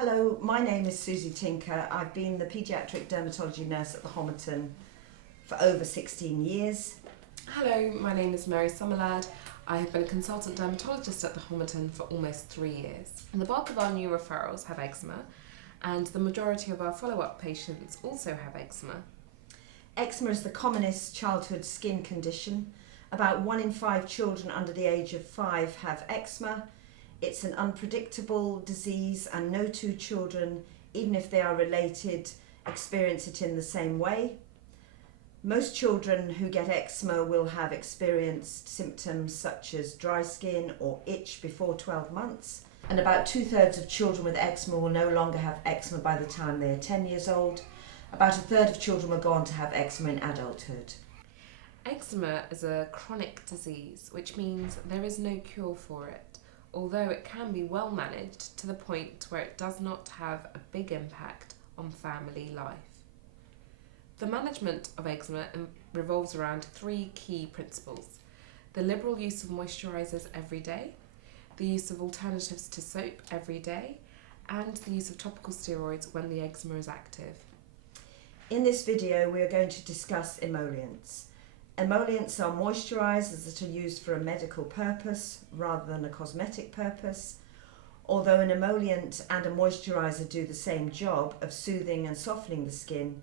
Hello, my name is Susie Tinker. I've been the paediatric dermatology nurse at the Homerton for over 16 years. Hello, my name is Mary Summerlad. I have been a consultant dermatologist at the Homerton for almost 3 years. And the bulk of our new referrals have eczema, and the majority of our follow-up patients also have eczema. Eczema is the commonest childhood skin condition. About 1 in 5 children under the age of 5 have eczema. It's an unpredictable disease and no two children, even if they are related, experience it in the same way. Most children who get eczema will have experienced symptoms such as dry skin or itch before 12 months. And about 2/3 of children with eczema will no longer have eczema by the time they are 10 years old. About 1/3 of children will go on to have eczema in adulthood. Eczema is a chronic disease, which means there is no cure for it, although it can be well managed to the point where it does not have a big impact on family life. The management of eczema revolves around 3 key principles: the liberal use of moisturisers every day, the use of alternatives to soap every day, and the use of topical steroids when the eczema is active. In this video we are going to discuss emollients. Emollients are moisturisers that are used for a medical purpose rather than a cosmetic purpose. Although an emollient and a moisturiser do the same job of soothing and softening the skin,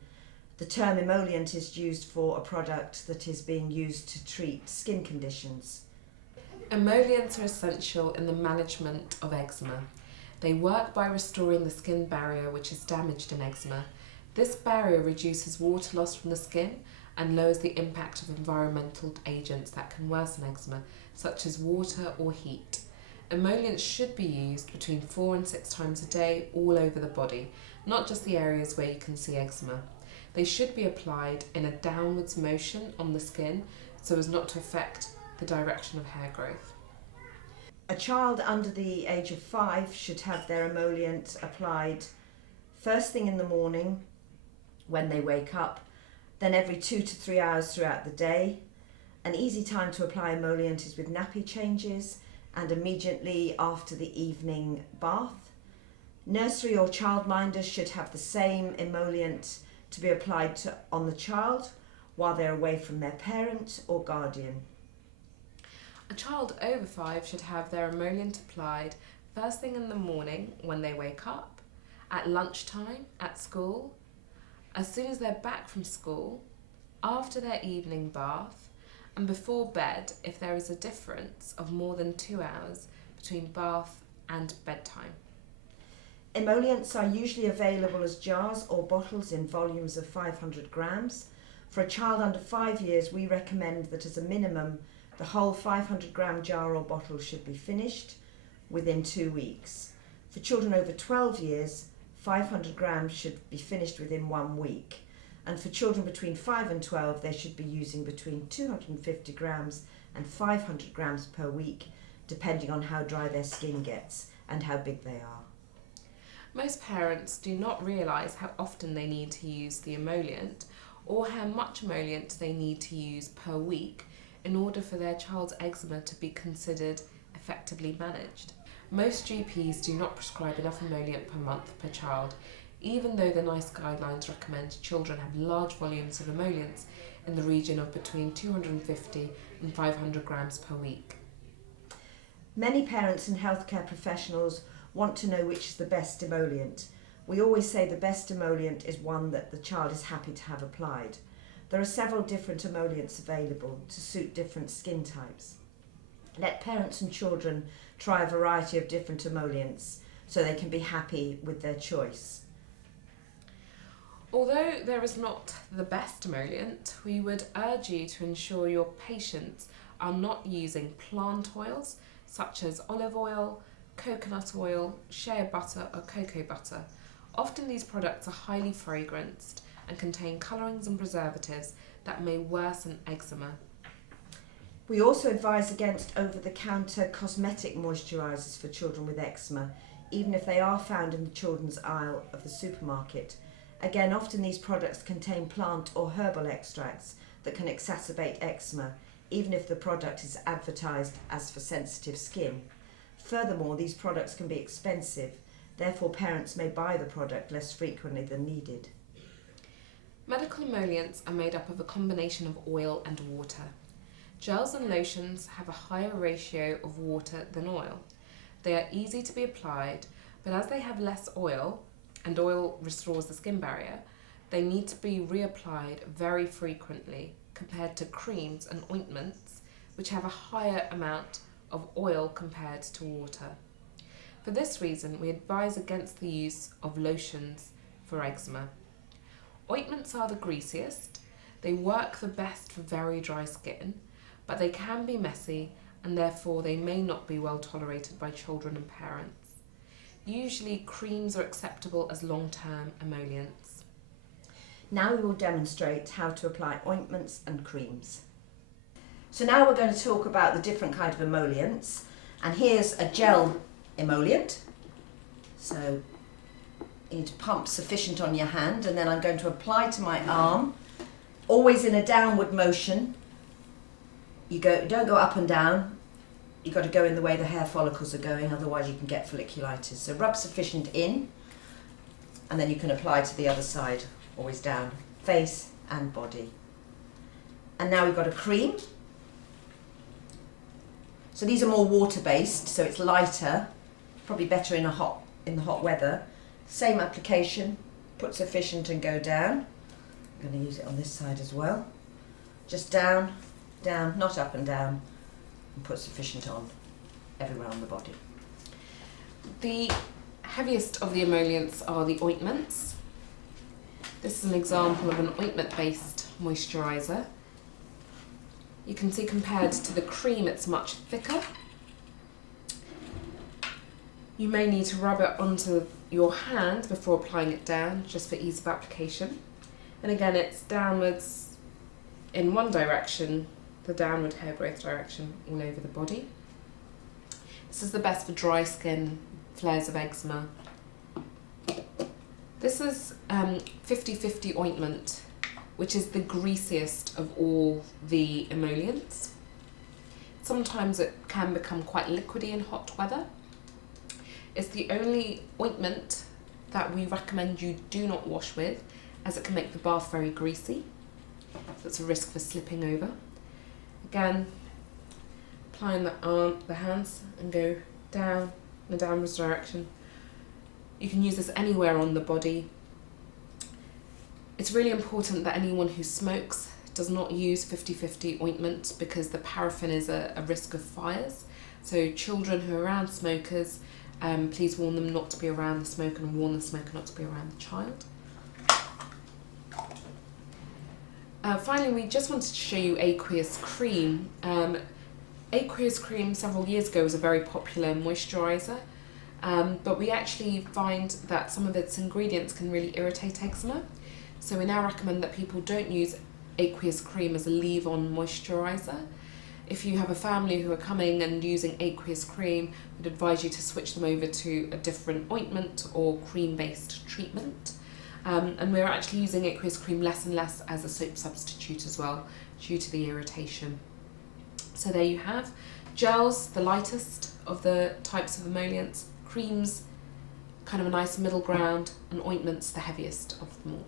the term emollient is used for a product that is being used to treat skin conditions. Emollients are essential in the management of eczema. They work by restoring the skin barrier which is damaged in eczema. This barrier reduces water loss from the skin and lowers the impact of environmental agents that can worsen eczema, such as water or heat. Emollients should be used between 4 and 6 times a day all over the body, not just the areas where you can see eczema. They should be applied in a downwards motion on the skin so as not to affect the direction of hair growth. A child under the age of 5 should have their emollient applied first thing in the morning when they wake up, then every 2 to 3 hours throughout the day. An easy time to apply emollient is with nappy changes and immediately after the evening bath. Nursery or childminders should have the same emollient to be applied on the child while they're away from their parent or guardian. A child over 5 should have their emollient applied first thing in the morning when they wake up, at lunchtime, at school, as soon as they're back from school, after their evening bath, and before bed if there is a difference of more than 2 hours between bath and bedtime. Emollients are usually available as jars or bottles in volumes of 500 grams. For a child under 5 years, we recommend that as a minimum, the whole 500 gram jar or bottle should be finished within 2 weeks. For children over 12 years, 500 grams should be finished within 1 week. And for children between 5 and 12, they should be using between 250 grams and 500 grams per week, depending on how dry their skin gets and how big they are. Most parents do not realise how often they need to use the emollient or how much emollient they need to use per week in order for their child's eczema to be considered effectively managed. Most GPs do not prescribe enough emollient per month per child, even though the NICE guidelines recommend children have large volumes of emollients in the region of between 250 and 500 grams per week. Many parents and healthcare professionals want to know which is the best emollient. We always say the best emollient is one that the child is happy to have applied. There are several different emollients available to suit different skin types. Let parents and children try a variety of different emollients so they can be happy with their choice. Although there is not the best emollient, we would urge you to ensure your patients are not using plant oils such as olive oil, coconut oil, shea butter or cocoa butter. Often these products are highly fragranced and contain colourings and preservatives that may worsen eczema. We also advise against over-the-counter cosmetic moisturisers for children with eczema, even if they are found in the children's aisle of the supermarket. Again, often these products contain plant or herbal extracts that can exacerbate eczema, even if the product is advertised as for sensitive skin. Furthermore, these products can be expensive. Therefore, parents may buy the product less frequently than needed. Medical emollients are made up of a combination of oil and water. Gels and lotions have a higher ratio of water than oil. They are easy to be applied, but as they have less oil, and oil restores the skin barrier, they need to be reapplied very frequently compared to creams and ointments, which have a higher amount of oil compared to water. For this reason, we advise against the use of lotions for eczema. Ointments are the greasiest. They work the best for very dry skin, but they can be messy and therefore they may not be well tolerated by children and parents. Usually creams are acceptable as long-term emollients. Now we will demonstrate how to apply ointments and creams. So now we're going to talk about the different kind of emollients, and here's a gel emollient. So you need to pump sufficient on your hand, and then I'm going to apply to my arm, always in a downward motion. Don't go up and down. You've got to go in the way the hair follicles are going, otherwise you can get folliculitis. So rub sufficient in, and then you can apply to the other side, always down, face and body. And now we've got a cream. So these are more water-based, so it's lighter, probably better in the hot weather. Same application, put sufficient and go down. I'm going to use it on this side as well. Just down, down, not up and down, and put sufficient on everywhere on the body. The heaviest of the emollients are the ointments. This is an example of an ointment-based moisturiser. You can see compared to the cream it's much thicker. You may need to rub it onto your hand before applying it down, just for ease of application. And again, it's downwards in one direction, the downward hair growth direction, all over the body. This is the best for dry skin, flares of eczema. This is 50/50 ointment, which is the greasiest of all the emollients. Sometimes it can become quite liquidy in hot weather. It's the only ointment that we recommend you do not wash with, as it can make the bath very greasy. So it's a risk for slipping over. Again, applying the hands and go down in a downwards direction. You can use this anywhere on the body. It's really important that anyone who smokes does not use 50/50 ointment, because the paraffin is a risk of fires. So children who are around smokers, please warn them not to be around the smoker, and warn the smoker not to be around the child. Finally, we just wanted to show you aqueous cream. Aqueous cream several years ago was a very popular moisturiser, but we actually find that some of its ingredients can really irritate eczema. So we now recommend that people don't use aqueous cream as a leave-on moisturiser. If you have a family who are coming and using aqueous cream, we'd advise you to switch them over to a different ointment or cream-based treatment. And we're actually using aqueous cream less and less as a soap substitute as well, due to the irritation. So there you have gels, the lightest of the types of emollients, creams, kind of a nice middle ground, and ointments, the heaviest of them all.